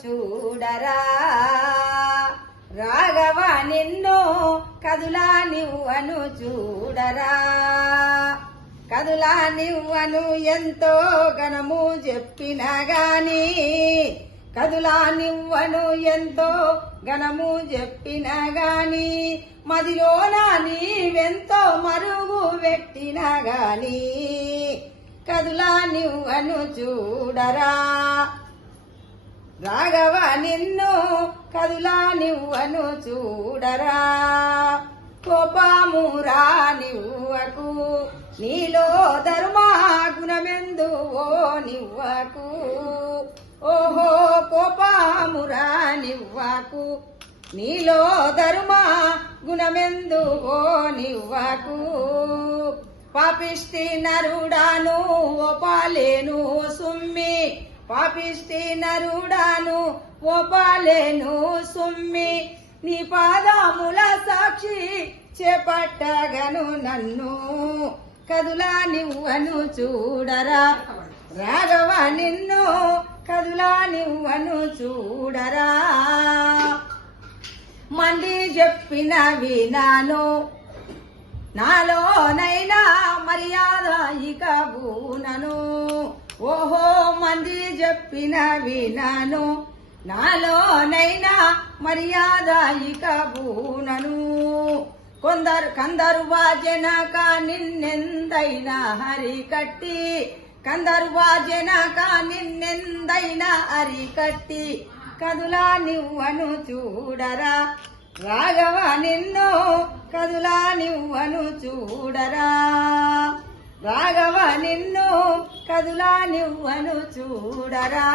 చూడరా రాఘవ నిన్ను కదులా నివ్వను చూడరా కదులా నివ్వను ఎంతో గణము చెప్పినా గాని కదులా నివ్వను ఎంతో గణము చెప్పినా గాని మదిలోన నీవెంతో మరుగు పెట్టినా గాని కదులా నివ్వను చూడరా రాఘవ నిన్ను కదులా నివ్వను చూడరా కోపమురా నివ్వకు నీలో ధర్మ గుణమెందు ఓ నివ్వకు ఓహో కోపమురా నివ్వకు నీలో ధర్మ గుణమెందు ఓ నివ్వకు పాపిష్టి నరుడాను ఓపాలేను సుమ్మి పాపిష్టి నరుడాను ఓపాలేను సుమ్మి నీ పాదముల సాక్షి చేపట్టగను నన్ను కదులా నివ్వను చూడరా రాఘవ నిన్ను కదులా నివ్వను చూడరా మంది చెప్పిన వినాను నాలోనైనా మర్యాద ఇక బూనను ఓహో మంది చెప్పిన వినాను నాలోనైనా మర్యాద ఇక బూనను కందరు వాజనక నిన్నెందైనా హరికట్టి కందరు వాజనక నిన్నెందైనా హరికట్టి కదులా నివ్వను చూడరా రాఘవ నిన్ను కదులా నివ్వను చూడరా రాఘవ నిన్ను కదులా నివ్వను చూడరా